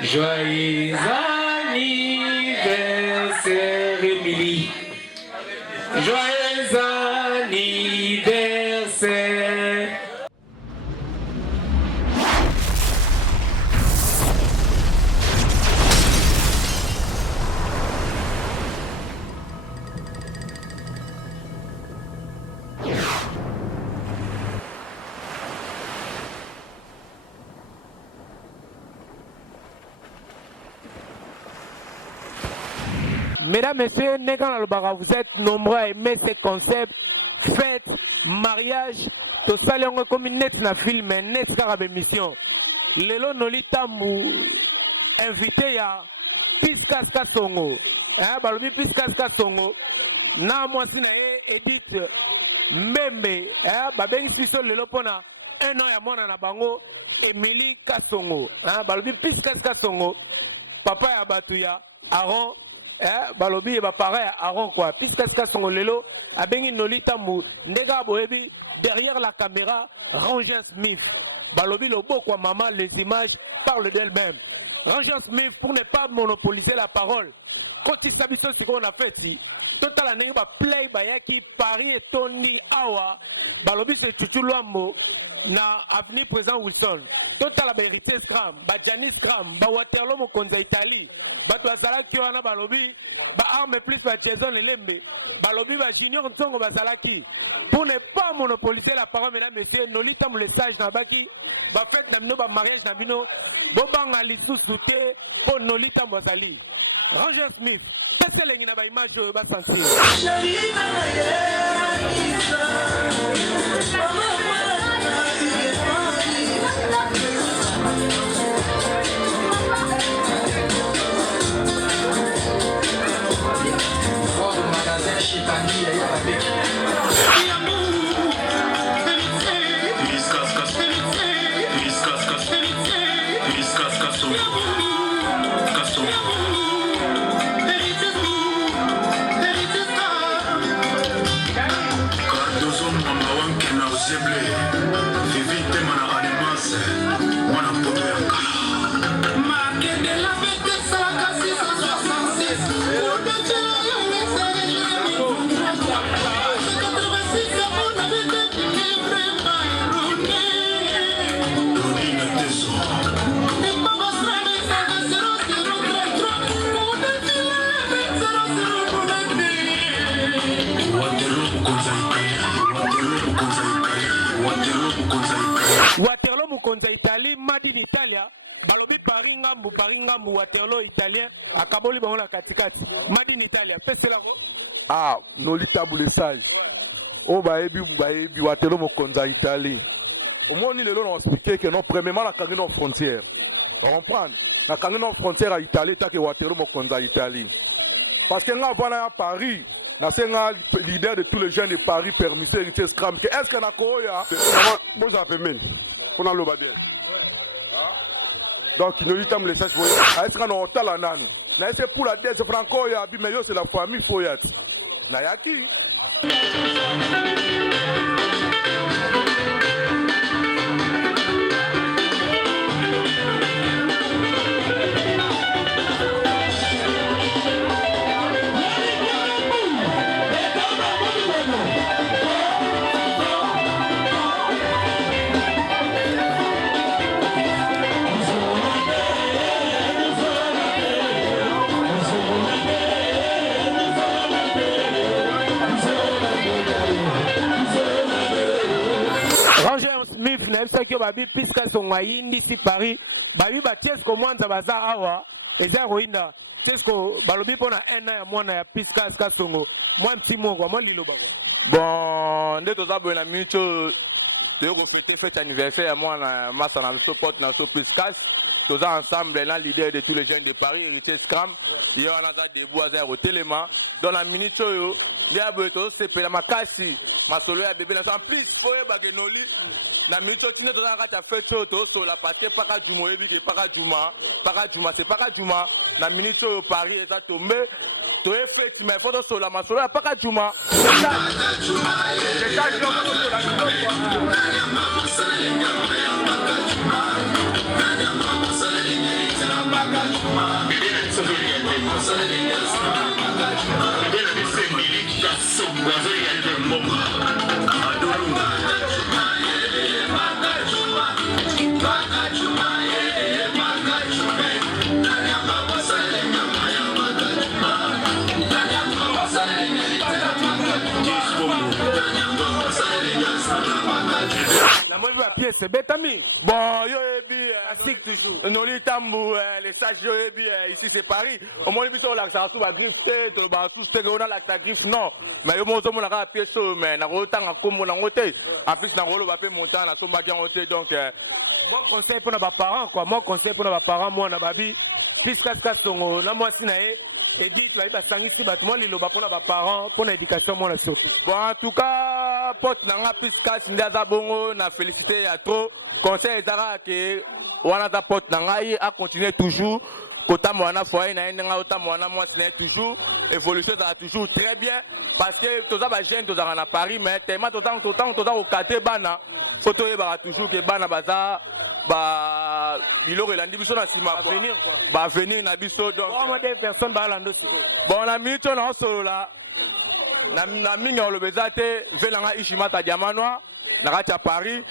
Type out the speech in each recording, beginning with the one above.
Joyeux anniversaire, Émilie. Joyeux anniversaire. Mesdames, Messieurs, vous êtes nombreux à aimer ces concepts. Fête, mariage, tout ça, on comme une net na film, net carab émission. Lelo nolita mou invité ya Piskas Kasongo. Balobi Piskas Kasongo. Na moi sina Edith Membe. Babengi siso lelo pona un an ya mwana na bango Emily Kasongo. Balobi Piskas Kasongo. Papa ya batuya Aaron. Balobi ba pareil Aaron quoi. Piskas Kasongo lelo abengi nolita mou ndega boyebi derrière la caméra Ranger Smith. Balobi lobo quoi maman, les images parlent d'elles-mêmes. Ranger Smith pour ne pas monopoliser la parole. Quand il s'habille ce qu'on a fait ici. Total anenge ba play ba yaki Paris et Tony Awa. Balobi c'est Chuchu Luambo na avenue président Wilson. Total ba hérité Scram, ba Janis Scram, ba Waterloo mo konza Italie. Bato azalaki wana balobi ba arme plus ba Jason Elembe. Balobi ba Junior Ntongo bazalaki. Pour ne pas monopoliser la parole, mesdames et messieurs, nolita mu le sage na baki ba fête na bino ba mariage na bino bobanga lisusu te po nolita mbazali. Ranger Smith peselengi na ba image oyo ba sentir. Waterloo Mukonza Italie, Made in Italia, balobi Paris ngambu Waterloo italien, akaboli bango na katikati. Made in Italia, fais la nolita boule sage. Oh baebi Waterloo Mukonza Italie. Au moins ni lelo on expliquer que non premièrement la kangi nos frontières. On comprend. La kangi nos frontières à Italie ta que Waterloo Mukonza Italie. Parce que là voilà à Paris. Na senga leader de tous les jeunes de Paris permis héritier Scram que est-ce que na koya bon ça fait men pour na lobadel donc nous litam les sages est-ce qu'on a tala nanu na c'est pour la dette franco ya bi mais yo c'est la famille Foyat na yaki. Smith na ça que babi Piskas Kasongo ici Paris babi baties comment ça baza awa eza roina tesco balobi pona un an ya mwana ya Piskas Kasongo moi petit mot quoi moi lilo bako bon ndeto za bona micho to ko fêter anniversaire moi na massa na so porte na so Piskas tous ensemble là leader de tous les jeunes de Paris héritier Scram yo ana za debout à zéro télément dans la minute yo lia boto c'est pela makasi masolo ya bébé na en plus foye bagenoli na minute tine to za ka fait to so la partie paka jumo ebi ke paka juma c'est paka juma na minute yo Paris eza tombé to effet mais faut to so la masolo ya paka juma c'est ça La pièce Betami. Bon, yo ebi Classique toujours. Noli Tambou, les stages yo ebi ici c'est Paris. Au moins biso la ça sous ba griffe to ba tous te on a la griffe non. Mais yo mo zo mo la pièce mais na ko tanga kombo na ngote. En plus na ko ba pe montant na somba ki ngote donc Moi conseil pour nos parents quoi. Moi conseil pour nos parents moi na babi puisque tongo na moi sinae et dit tu vas sangisi bat moi lilo ba pour nos parents pour l'éducation moi surtout. bon en tout cas pote nanga puisque ndaza bongo na féliciter ya trop conseil ezara que wana ta pote nanga a continuer toujours kota mwana foyer na ndenga ota mwana moi c'est toujours évolution ça toujours très bien parce que toza ba jeune toza na Paris mais tellement toza au quartier bana photo ba toujours que bana baza ba biloko elandi biso na sima venir quoi. Ba venir na biso donc Vraiment des personnes ba lando. bon na minute on solo là na mingi olobeza te velanga Ishimata Diamanoa na kati ya Paris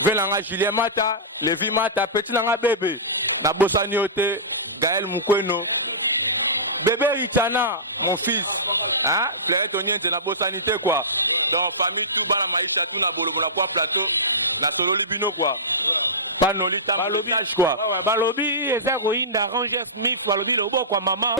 velanga Julien Mata Levi Mata petit nanga bébé na bosani ote Gaël Mukweno bébé Richana mon fils hein Claire Toniente na bosani te quoi donc famille tout bana maïsa tout na bolobo na plateau na solo libino quoi pas noli ta Balobi quoi ouais, balobi eza koinda Ranger Smith balobi lobo kwa mama.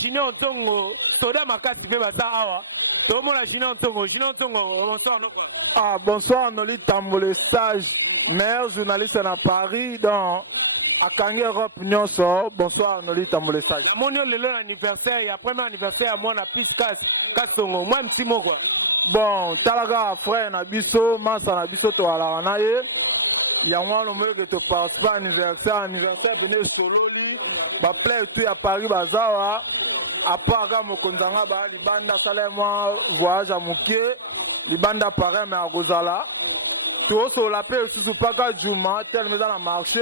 Junior Ntongo soda makasi pe baza awa to mona Junior Ntongo bonsoir no quoi. Ah bonsoir Noli Tambole Sage meilleur journaliste na Paris dans akangi Europe nyonso bonsoir Noli Tambole Sage. La monio lelo anniversaire ya premier anniversaire à moi na Piscas Kastongo moi mti moko. Bon talaga frère na biso masa na biso to ala na ye ya mwana mo que to participer anniversaire bene stololi ba play tout ya Paris bazawa apaka mokonzanga ba libanda salema voyage à Mukie libanda pareil mais à Gozala tout sur la paix sous paka Juma tel mais dans le marché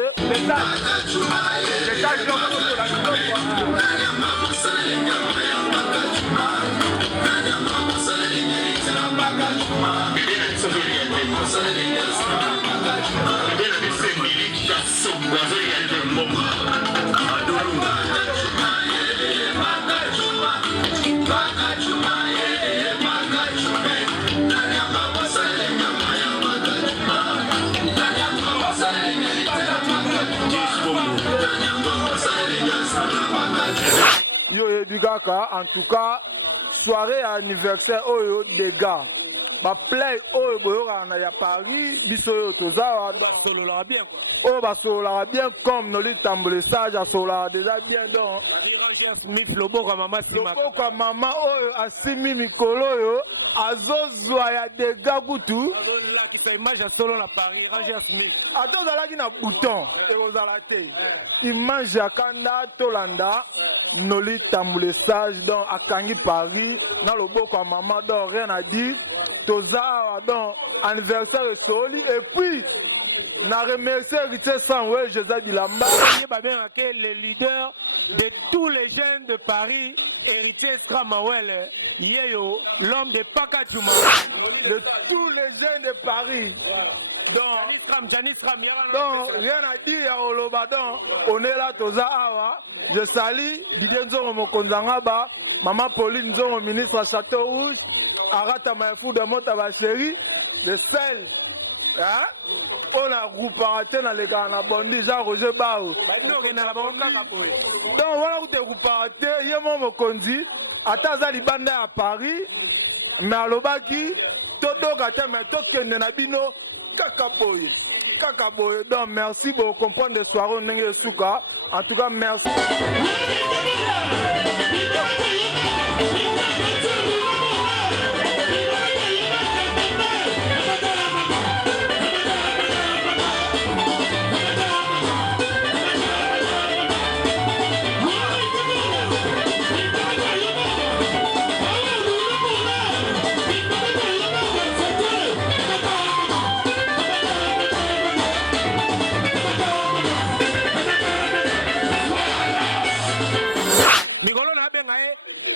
Yo Edugaka, en tout cas, soirée anniversaire oyo des gars. Ba play oyo boyoka na ya Paris, biso yo tozawa Solola bien quoi. Oh bah solola bien comme Noli Tambole Sage a solola déjà bien donc. Ranger Smith lobo kwa mama sima. Lobo kwa mama oyo asimi mikolo yo azozwa ya dega kutu. Là qui ta image à solo la Paris Ranger Smith. Attends zalaki na bouton ekozala te. Image ya kanda tolanda Noli Tambole Sage donc akangi Paris na lobo kwa mama donc rien à dire. Tozawa donc anniversaire de Soli et puis na remercier Richard Sanwe Joseph Bilamba. Le leader de tous les jeunes de Paris, héritier Stramawel, Yeyo, l'homme de Pakachuma. De tous les jeunes de Paris. Donc, rien à dire à Olobadon. On est là, Toza Awa. Je salue Didier Nzoro Mokonzangaba, Maman Pauline Nzoro, ministre à Château Rouge, Arata Maïfou de Motabacheri, le seul On a groupé dans les gars, on a bondi, Jean Roger Bao. Donc voilà où tu es groupé, il y a mon mokondi, à Tazali Bande à Paris, mais à l'Obaki, Toto Gate, mais Toto Nenabino, Kakaboy. Kakaboy. Donc merci pour comprendre l'histoire, on est souka. En tout cas, merci.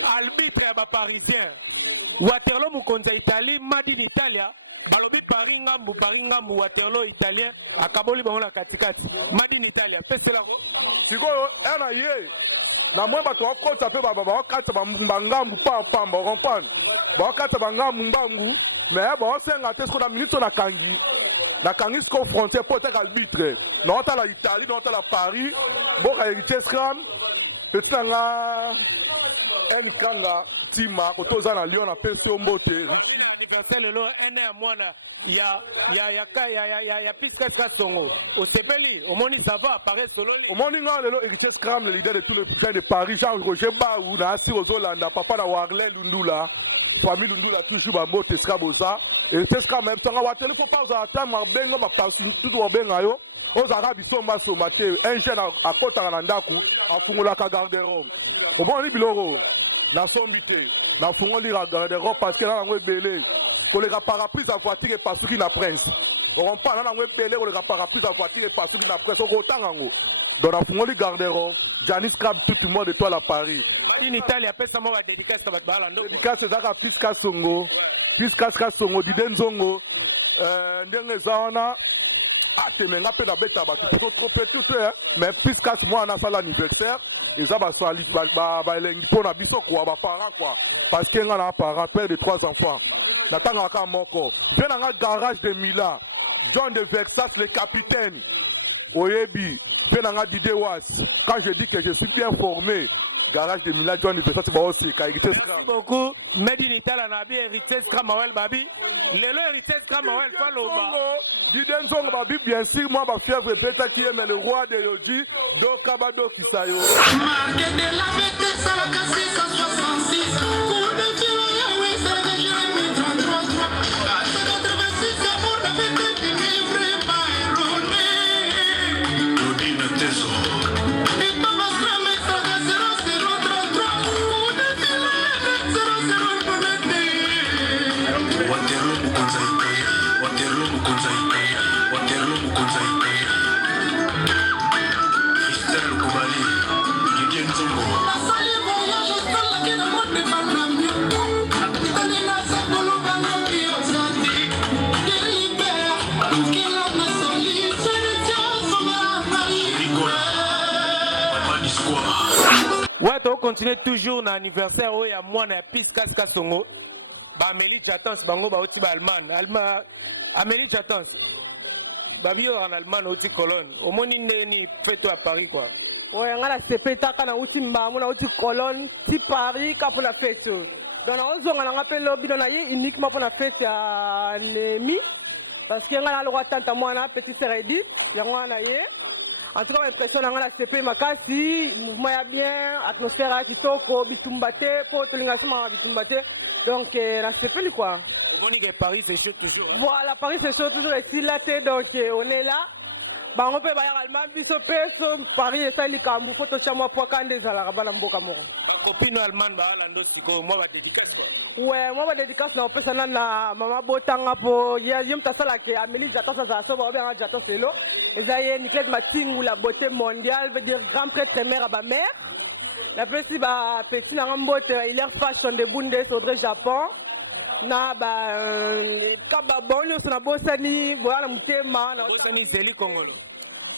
Arbitre ya parisien Waterloo mukonza Italie madi in Italia balobi Paris ngambu Waterloo italien akaboli bango na katikati madi in Italia pesela ko sikoyo ena ye na mwe bato bakota pe bakata bangambu pamba comprendre bakata bangambu mbangu mais baosenga te siko na minute na kangi siko frontière po tek arbitre na otala Italie na otala Paris boka héritier scram petit nanga en kanga tima kotoza na Lyon na peste mbote anniversaire lelo ene ya mwana ya Piskas Kasongo osepeli omoni ça va apparaît solo omoni nga lelo héritier scram le leader de tous les présidents de Paris Jean Roger Baou na Assi Ozolanda papa na Warlen Lundula famille Lundula toujours ba mbote skaboza héritier scram même tanga wa téléphone pas za tama benga ba tout wa benga yo ozaka bisomba somba te un jeune à kota na ndaku afungula ka garde-robe omoni biloro na sombité na fungoli la garde-robe parce que na ngwe belé kolega parapluie à voiture et pasuki na prince on parle na ngwe belé kolega parapluie à voiture et pasuki na prince ko tangango donc na fungoli garde-robe Janis Crab tout le monde de toi à Paris in Italie apesa mo ba dédicace ba balando dédicace zaka Piskas Kasongo Didenzongo ndenge zaona atemenga pe na beta ba trop petit mais Piskas moi na sala anniversaire ils ont elengi mpona biso kwa baparent quoi parce que nga na parent père de 3 enfants natangaka moko mpe nanga garage de Milan John de Versace le capitaine oyebi mpe nanga Didier Was quand je dis que je suis bien formé garage de Milan John de Versace baoseka héritier scram beaucoup made in Italia na bi héritier scram awel babi lelo héritier scram awel faloba Diden Zongo babi bien sûr moi ba fièvre beta qui aime le roi de Yoji do Kabado Kisayo marqué de la bête ça la cassé 166 pour de kilo ya oui ça que je me 33 86 pour la bête de livre pas erroné Odine Teso et papa Sram ça que 0033 pour de kilo ya 00 pour le Waterloo mukonza Waterloo mukonza Waterloo mukonza Christelle Koubali Didier Nzongo Nasali voyage dans la guerre de monde de Mamambio Italina Sakolo Bangoki Ozati Delibert Kila Nasoli Solution Somara Marie Nicolas Papa du Square ouais to continue toujours na anniversaire oya mwana ya Piskas Kasongo ba Amélie Chatons bango ba oti ba Allemagne Amélie Chatons babi yo en Allemagne oti Cologne omoni ndeni feto à Paris quoi ouais ngala sepeta kana uti mbamu na uti Cologne ti Paris ka pour la fête donc on nga pe lobby na ye uniquement pour la fête ya Nemi parce que ngala le tanta mwana petite sœur Edith ya mwana ye en tout cas impression ngala sepe makasi mouvement ya bien atmosphère ya kitoko bitumbate po tolinga sima bitumbate donc la sepe quoi. On dit que Paris c'est chaud toujours. Voilà, Paris c'est chaud toujours et si là donc on est là. Bah on peut bailler allemand biso peso Paris et ça li kambu photo chama po kande za bana mboka moko. Copine allemande ba la ndo siko moi ba dédicace quoi. Ouais, moi ba dédicace na opesa na mama botanga po yem tasala ke Amélie Jaton ça so ba bien Jaton c'est lo. Et ça y Nicolas Matingou la beauté mondiale veut dire grand prêtre mère à ba mère. La petit ba petit na mbote il est fashion de Bundes Audrey Japon. Na ba kaba bonyo sona bosani boya na mutema na bosani zeli Congo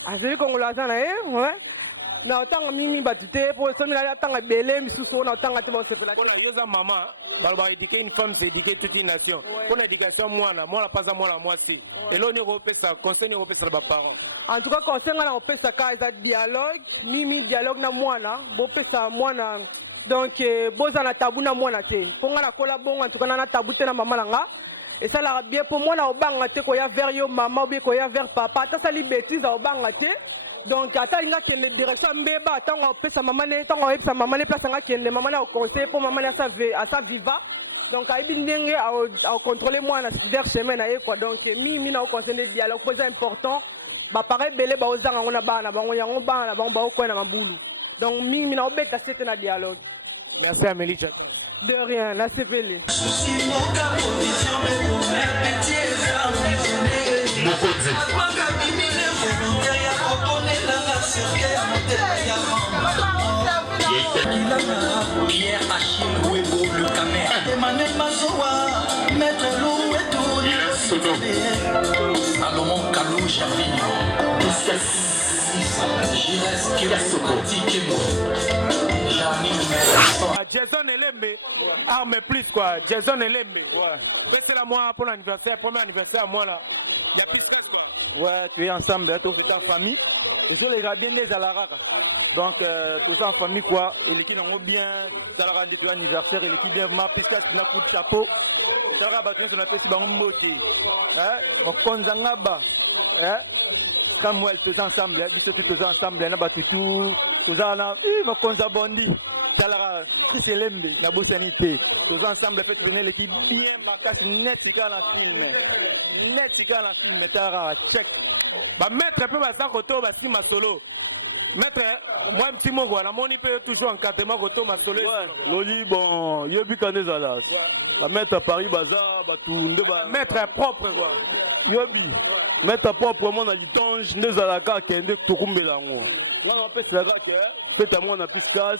azeli Congo la sana ouais na otanga mingi bato te po somi na atanga ebele misusu na otanga te baosepela te. Mpona yo eza mama balobaka éduquer une femme c'est éduquer toute une nation. Mpona éducation mwana mpaza mwana mwasi elo nini okopesa conseil nini okopesa na baparent? En tout cas conseil nga na opesaka eza dialogue mimi dialogue na mwana bopesa mwana donc boza na tabu na mwana te mpo nga nakola bongo en tout cas na tabu te na mama na nga esalaka bien mpo mwana obanga te koya vers yo mama obie koya vers papa ata asali bétise obanga te donc ata alinga kende direction mbeba ntango opesa mama ne ntango oyebisa mama ne place anga kende mama ne aoconseille mpo mama ne asa viva donc ayebi ndenge aocontrôle mwana vers chemin na ye quoi donc mimi na oconseille nde dialogue mpo eza important bapara ebele baozanga yango na bana na bango yango bana na bango baokwea na mabulu donc mingi na obeta sete na dialogue. Merci Amélie Jack. De rien, la CPL. Pierre Achille Webo le Camer Emmanuel Mazoa Maître Lou et tout Salomon Kalou Javigno Gilles Kilasoko Tikemo Jason Elembe, arme plus quoi, Jason Elembe. Ouais. C'est la moi pour l'anniversaire, premier anniversaire à moi là. Il y a plus de ça quoi. Ouais, tu es ensemble, tu es en famille. Et tu les gars bien les alaraka. Donc, tout ça en famille quoi. Et les qui n'ont bien, ça leur a dit anniversaire. Et les qui viennent ma pista, tu n'as coup de chapeau. Ça leur a battu sur la piste, c'est un beauté. Hein? Donc, Konzangaba. Hein? Samuel, tous ensemble, tous ensemble, on a battu tout. Tous ensemble, ma Konzabondi. Talara, c'est l'embe, la boussanité. Tous ensemble, faites venir l'équipe bien, ma casse net, c'est quand la film. Net, c'est quand la film, Talara, check. Bah, maître, un peu, bah, ça, koto, bah, si, ma solo. Maître, moi, un petit mot, quoi, la moni peut toujours encadrement, koto, ma solo. Ouais, Loli, bon, yobi kanezalas. Bah, maître à Paris, bazar, bah, tout, bah. Maître propre, quoi. Yobi, maître proprement, on a dit, tange, nezalaka, kende, tokumbelango. Là, on fait la gâte, fait à moi, on a piscas,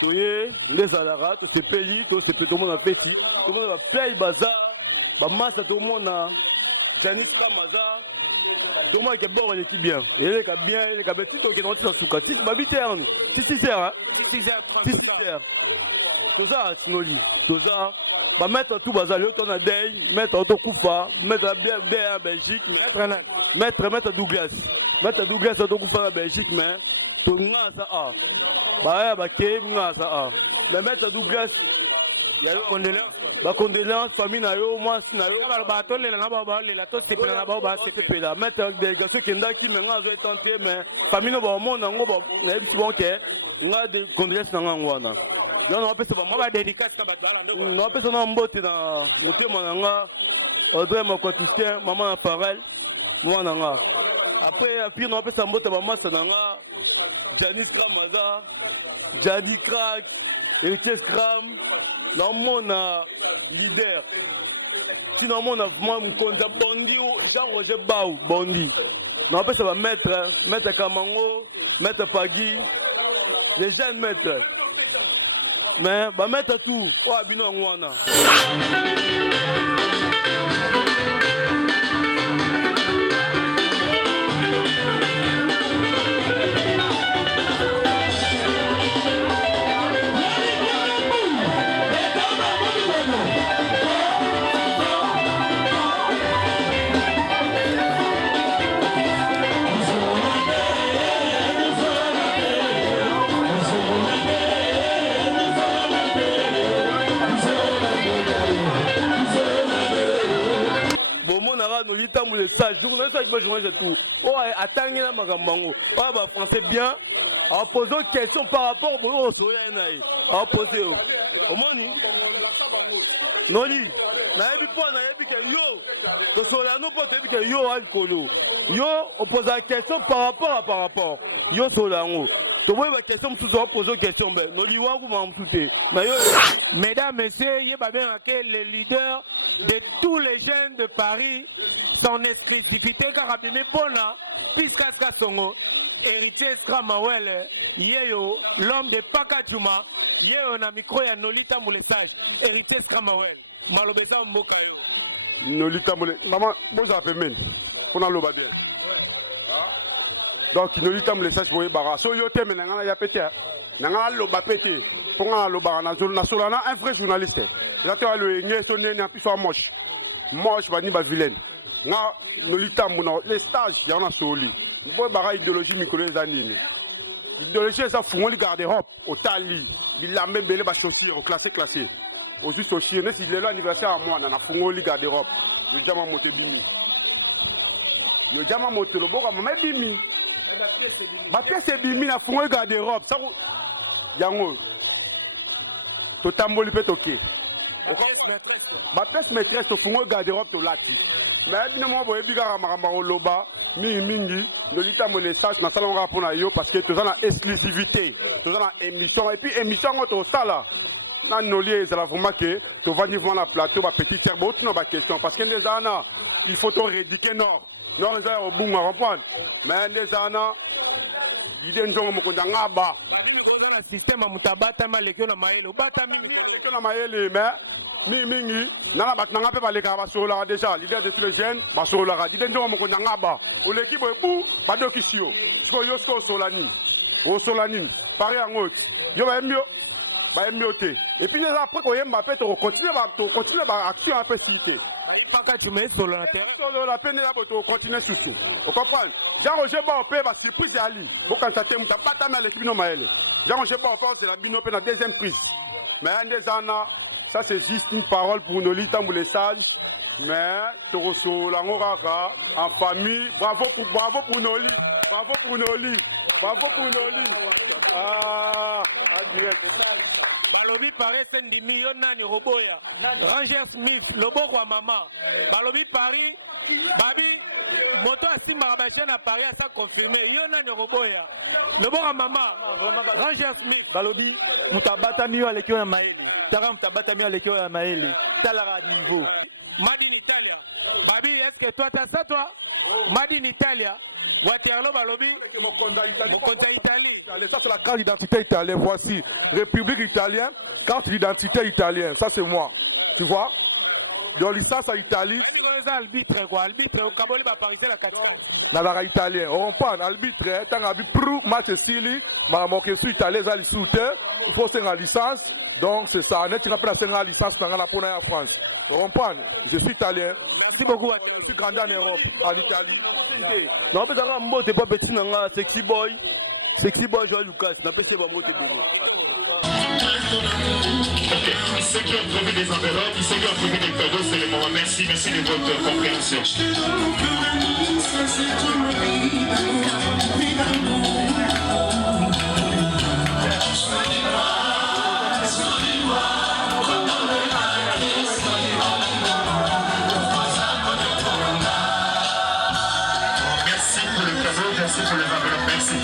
vous voyez, les alarats, c'est peli, tout le monde a fait ici. Tout le monde a play bazar, bah, masse, tout le monde a Janis Kamaza, tout le monde est bon, il est bien. Et il est bien, il est bien, si tu es dans le souka, si tu m'habites, si tu hein, 6h. Tout ça, Sinoli, tout ça. Bah, mettre tout bazar, le ton a day, mettre auto Koufa, mettre la en Belgique, mettre Douglas. Mettre Douglas auto Koufa en Belgique, mais. To nga sa a ba ba ke nga sa a mais mettre Douglas ya yo condoléances famille na yo moi na yo ba to le na ba le la to te pela na ba se te pela mettre délégation kenda ki me nga zo tenter mais famille no ba mo na ngo ba na ebisi bon ke nga de condoléances na ngwana non on peut se ba dédicace ka ba non peut se na mbote na motema na nga Audrey Makotuske maman Parel moi na nga après puis on peut se mbote ba massa na nga Janis Kramaza, Jadi Crack, Héritier Scram, dans mon leader. Sinon, mon a Mkonza Bondi ou Roger Baou Bondi. Non, après ça va mettre Kamango, mettre Pagui, les jeunes maîtres. Mais va mettre tout. Oh, Abino Ngwana. Le sage journaliste avec ma journaliste et tout. Oh, attendez la magambango. Oh, bah, français bien. En posant une question par rapport au soleil. En poser. Comment ni? Non, ni. N'a pas que yo. Le soleil, non, pas que yo, alcoolo. Yo, on pose la question par rapport. Yo, soleil. Tu vois, la question, tu dois poser une question. Non, ni, ou m'en souter. Mesdames, messieurs, il y a bien les leaders de tous les jeunes de Paris, son exclusivité Karabime Pona, Piskas Kasongo, héritier Skramawel, Yeyo, l'homme de Pakachuma, Yeyo na micro ya Nolita Moulessage, héritier Skramawel, Malobeza Mbokayo. Nolita Moulessage, maman, vous avez fait, on a l'obadé. Donc Noli tam le sage boye bara. So yo teme nangana ya pété. Nangana loba pété. Ponga loba na solana un vrai journaliste. Là tu as le ngé toné na puis soit moche. Moche bani ba vilaine. Nga Noli tam les stages ya na soli. Boye bara idéologie mikolo zanini. Idéologie ça font le garde-robe au tali. Bilambe belé ba chaussure au classé. Au juste au chien, s'il est là anniversaire à moi, on a fongé le garde-robe. Je dis à ma moto bimi. Je dis à ma moto le boka maman bimi. Ma pièce c'est bimi na fongé le garde-robe. Ça yango. To tamboli peut toquer. Ma pièce maîtresse to fongé le garde-robe to lati. Mais bien moi boye biga ramamba loba. Mingi, nous lisons les sages dans le salon rapport na yo parce que tu as une exclusivité, tu as une émission et puis émission au sala. Dans nos lieux, c'est vraiment que tu vas niveau la plateau, ma petite cerveau, tu n'as pas question parce que des années, il faut te rédiquer nord est au bout à reprendre. Mais des années, il y a des gens qui ont ngaba. Un système à mutabata malekyo na maelo, bata malekyo na maelo, mais mingi nana bat nanga pe baleka basola déjà l'idée de tous les jeunes basola dit des gens mo ko ngaba o l'équipe bu badokisio siko yo siko solani o solani pare angot yo ba miote et puis après ko yemba pe to continuer ba action un peu cité pas tu mets solo na terre solo la peine là to continuer surtout on comprend Jean Roger ba pe ba surprise ali bo quand ça te muta bata na l'équipe no maele Jean Roger ba c'est la bino pe na deuxième prise mais en des années. Ça c'est juste une parole pour nos litans ou les salles, mais Toroso, la Moraka, en famille, bravo pour nos lits, bravo pour nos lits. Ah, direct. Balobi Paris Sendimi, Yonani Roboya, Ranger Smith, Lobo kwa mama. Balobi Paris, Babi, moto asima abachana à Paris à ça confirmé, Yonani Roboya, Lobo kwa mama, Ranger Smith. Balobi, mutabata miyo alekyo na maeli. Tara mutabata miyo alekyo na maeli. Talara niveau. Made in Italia. Babi, est-ce que toi t'as ça toi? Made in Italia. Waterloo Balobi, mon compte Italie. Ça c'est la carte d'identité italienne. Voici, République italienne, carte d'identité italienne. Ça c'est moi. Tu vois? Donc licence à Italie. Arbitre quoi? Arbitre au Kaboli va pariser la carte. Dans italien. On parle arbitre. Tant que pro match style, ma moqué sur italien, ça les soutient. Il faut c'est la licence. Donc c'est ça. Net, tu n'as pas la licence dans la pour en France. On parle. Je suis italien. Merci beaucoup. Je suis grandi en Europe, en Italie. Non, mais ça mot t'es pas petit, non, sexy boy, Joël Lucas, n'a pas c'est pas mot t'es béni. Ceux qui ont trouvé des enveloppes, ceux qui ont trouvé des cadeaux, c'est le moment. Merci de votre compréhension. Merci pour les enveloppes, merci.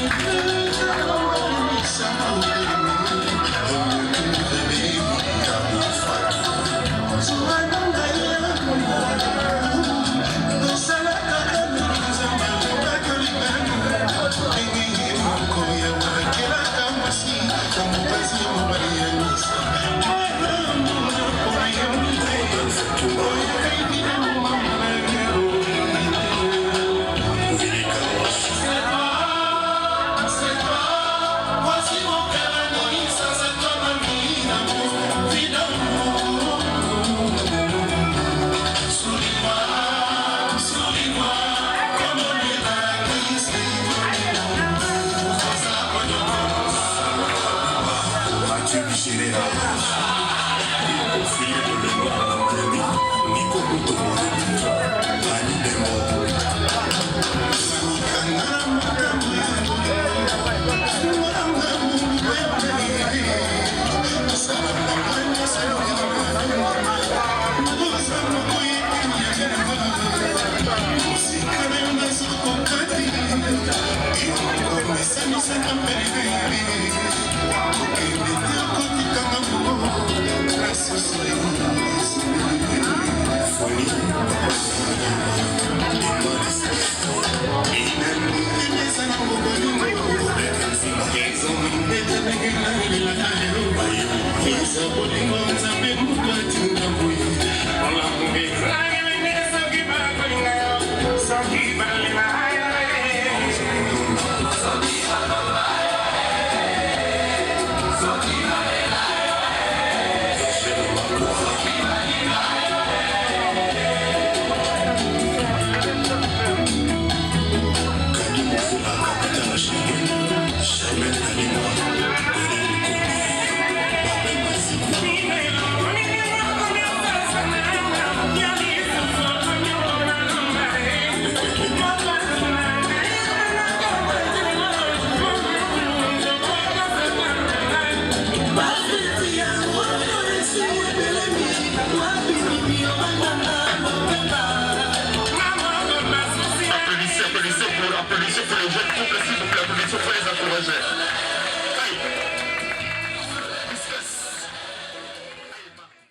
Hola,